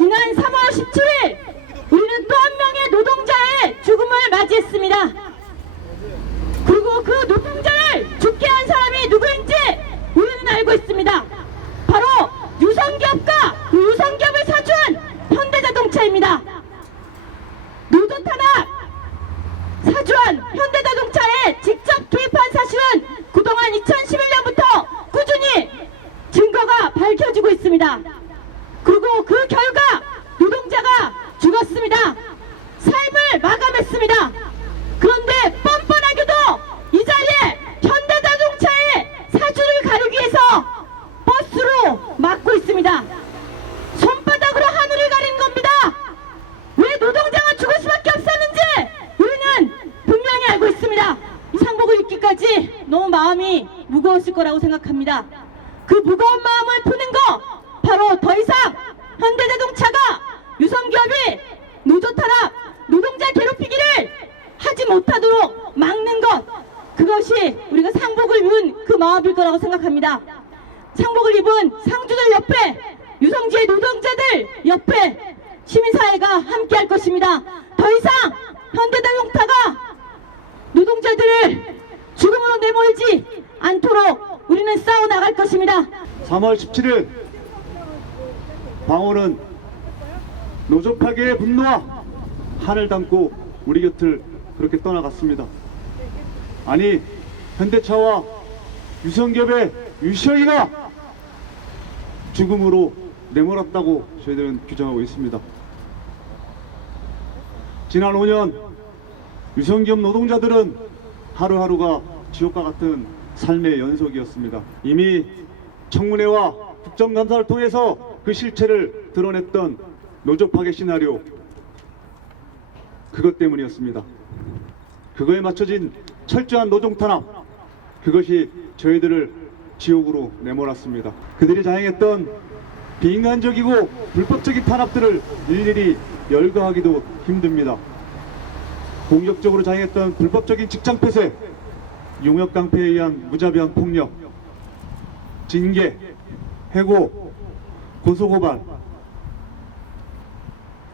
지난 3월 17일 우리는 또 한 명의 노동자의 죽음을 맞이했습니다. 그리고 그 노동자를 죽게 한 사람이 누구인지 우리는 알고 있습니다. 바로 유성기업과 그 유성기업을 사주한 현대자동차입니다. 노조 탄압 사주한 현대자동차에 직접 개입한 사실은 그동안 2011년부터 꾸준히 증거가 밝혀지고 있습니다. 그리고 그 결과 노동자가 죽었습니다. 삶을 마감했습니다. 그런데 뻔뻔하게도 이 자리에 현대자동차의 사주를 가리기 위해서 버스로 막고 있습니다. 손바닥으로 하늘을 가리는 겁니다. 왜 노동자가 죽을 수밖에 없었는지 우리는 분명히 알고 있습니다. 이 상복을 입기까지 너무 마음이 무거웠을 거라고 생각합니다. 그 무거운 마음을 푸는 거 바로 더 이상 현대자동차가 유성기업이 노조 탄압, 노동자 괴롭히기를 하지 못하도록 막는 것, 그것이 우리가 상복을 입은 그 마음일 거라고 생각합니다. 상복을 입은 상주들 옆에, 유성지의 노동자들 옆에 시민사회가 함께 할 것입니다. 더 이상 현대자동차가 노동자들을 죽음으로 내몰지 않도록 우리는 싸워나갈 것입니다. 3월 17일 광호는 노조 파괴의 분노와 한을 담고 우리 곁을 그렇게 떠나갔습니다. 아니, 현대차와 유성기업의 유시영이가 죽음으로 내몰았다고 저희들은 규정하고 있습니다. 지난 5년 유성기업 노동자들은 하루하루가 지옥과 같은 삶의 연속이었습니다. 이미 청문회와 국정감사를 통해서 그 실체를 드러냈던 노조 파괴 시나리오, 그것 때문이었습니다. 그거에 맞춰진 철저한 노동 탄압, 그것이 저희들을 지옥으로 내몰았습니다. 그들이 자행했던 비인간적이고 불법적인 탄압들을 일일이 열거하기도 힘듭니다. 공격적으로 자행했던 불법적인 직장 폐쇄, 용역 강폐에 의한 무자비한 폭력, 징계, 해고, 고소고발,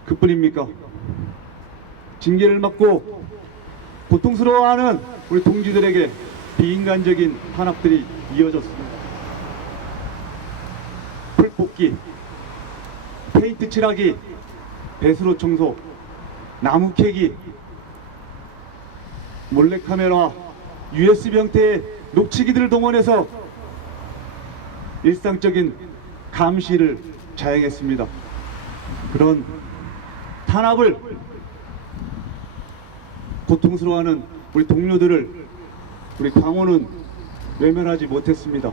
그뿐입니까? 징계를 받고 고통스러워하는 우리 동지들에게 비인간적인 탄압들이 이어졌습니다. 풀 뽑기, 페인트 칠하기, 배수로 청소, 나무 캐기, 몰래카메라, USB 형태의 녹취기들을 동원해서 일상적인 감시를 자행했습니다. 그런 탄압을 고통스러워하는 우리 동료들을 우리 광호는 외면하지 못했습니다.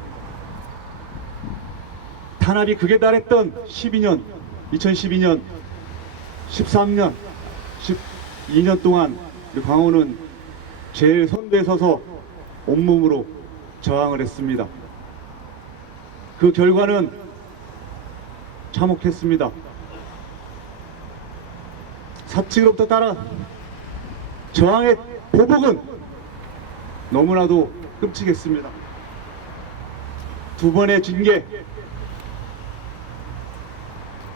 탄압이 극에 달했던 2012년, 13년, 12년 동안 우리 광호는 제일 선두에 서서 온몸으로 저항을 했습니다. 그 결과는 참혹했습니다. 사측으로부터 따라 저항의 보복은 너무나도 끔찍했습니다. 2번의 징계,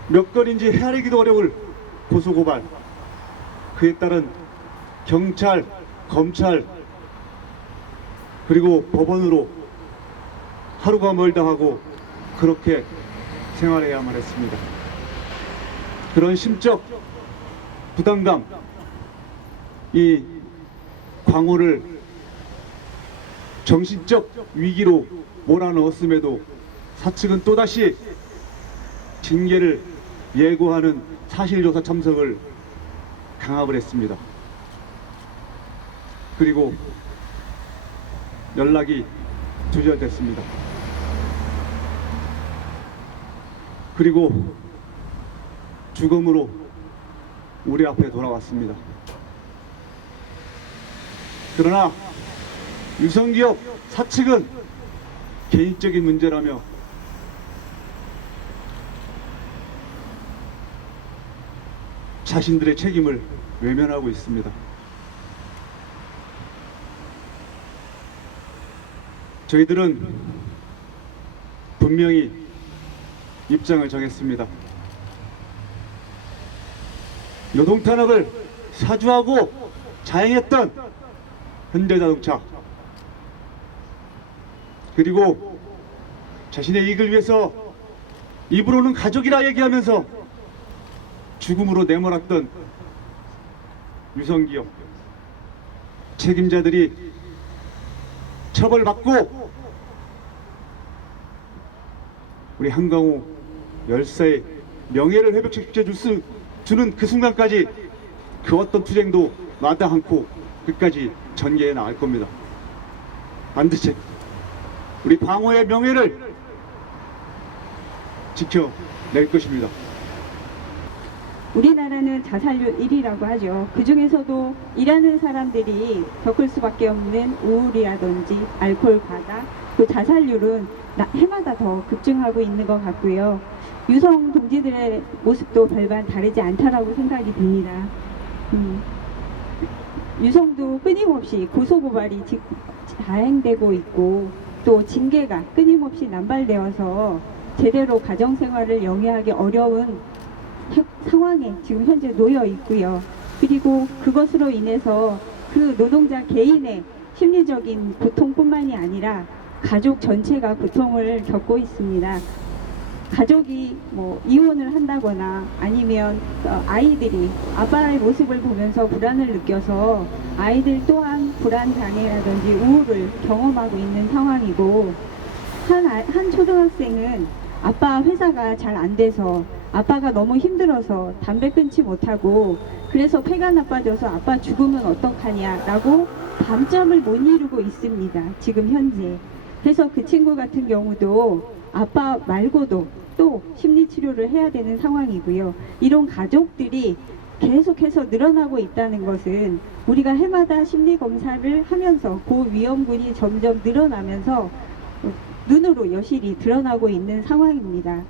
몇 건인지 헤아리기도 어려울 고소고발, 그에 따른 경찰, 검찰, 그리고 법원으로 하루가 멀다 하고 그렇게 생활해야만 했습니다. 그런 심적 부담감, 이 광호를 정신적 위기로 몰아넣었음에도 사측은 또다시 징계를 예고하는 사실조사 참석을 강압을 했습니다. 그리고 연락이 두절됐습니다. 그리고 죽음으로 우리 앞에 돌아왔습니다. 그러나 유성기업 사측은 개인적인 문제라며 자신들의 책임을 외면하고 있습니다. 저희들은 분명히 입장을 정했습니다. 노동 탄압을 사주하고 자행했던 현대자동차, 그리고 자신의 이익을 위해서 입으로는 가족이라 얘기하면서 죽음으로 내몰았던 유성기업 책임자들이 처벌받고 우리 한강호 열사의 명예를 회복시켜 주는 그 순간까지 그 어떤 투쟁도 마다 않고 끝까지 전개해 나갈 겁니다. 반드시 우리 방호의 명예를 지켜낼 것입니다. 우리나라는 자살률 1위라고 하죠. 그 중에서도 일하는 사람들이 겪을 수밖에 없는 우울이라든지 알코올 과다, 그 자살률은 해마다 더 급증하고 있는 것 같고요. 유성 동지들의 모습도 별반 다르지 않다라고 생각이 듭니다. 유성도 끊임없이 고소고발이 자행되고 있고 또 징계가 끊임없이 남발되어서 제대로 가정생활을 영위하기 어려운 상황에 지금 현재 놓여 있고요. 그리고 그것으로 인해서 그 노동자 개인의 심리적인 고통뿐만이 아니라 가족 전체가 고통을 겪고 있습니다. 가족이 이혼을 한다거나 아니면 아이들이 아빠의 모습을 보면서 불안을 느껴서 아이들 또한 불안 장애라든지 우울을 경험하고 있는 상황이고, 한 초등학생은 아빠 회사가 잘 안 돼서 아빠가 너무 힘들어서 담배 끊지 못하고 그래서 폐가 나빠져서 아빠 죽으면 어떡하냐 라고 밤잠을 못 이루고 있습니다. 지금 현재. 그래서 그 친구 같은 경우도 아빠 말고도 또 심리치료를 해야 되는 상황이고요. 이런 가족들이 계속해서 늘어나고 있다는 것은 우리가 해마다 심리검사를 하면서 그 위험군이 점점 늘어나면서 눈으로 여실히 드러나고 있는 상황입니다.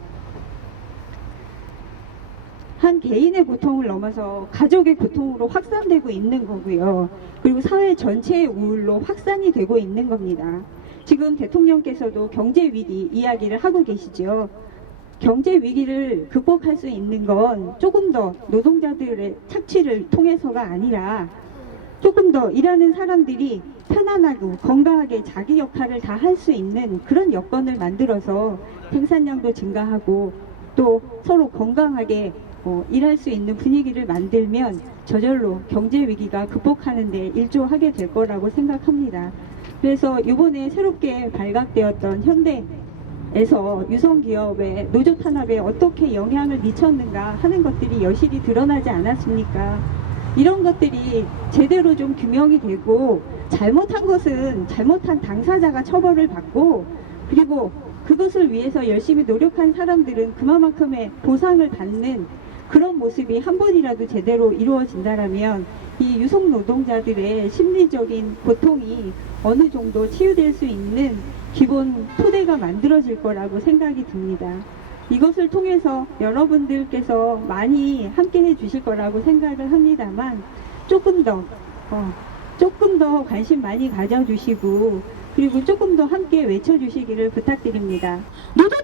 한 개인의 고통을 넘어서 가족의 고통으로 확산되고 있는 거고요. 그리고 사회 전체의 우울로 확산이 되고 있는 겁니다. 지금 대통령께서도 경제 위기 이야기를 하고 계시죠. 경제 위기를 극복할 수 있는 건 조금 더 노동자들의 착취를 통해서가 아니라 조금 더 일하는 사람들이 편안하고 건강하게 자기 역할을 다 할 수 있는 그런 여건을 만들어서 생산량도 증가하고 또 서로 건강하게 일할 수 있는 분위기를 만들면 저절로 경제 위기가 극복하는 데 일조하게 될 거라고 생각합니다. 그래서 이번에 새롭게 발각되었던 현대에서 유성기업의 노조 탄압에 어떻게 영향을 미쳤는가 하는 것들이 여실히 드러나지 않았습니까? 이런 것들이 제대로 좀 규명이 되고 잘못한 것은 잘못한 당사자가 처벌을 받고 그리고 그것을 위해서 열심히 노력한 사람들은 그만큼의 보상을 받는 그런 모습이 한 번이라도 제대로 이루어진다면 이 유속 노동자들의 심리적인 고통이 어느 정도 치유될 수 있는 기본 토대가 만들어질 거라고 생각이 듭니다. 이것을 통해서 여러분들께서 많이 함께 해 주실 거라고 생각을 합니다만 조금 더 관심 많이 가져주시고 그리고 조금 더 함께 외쳐주시기를 부탁드립니다. 노동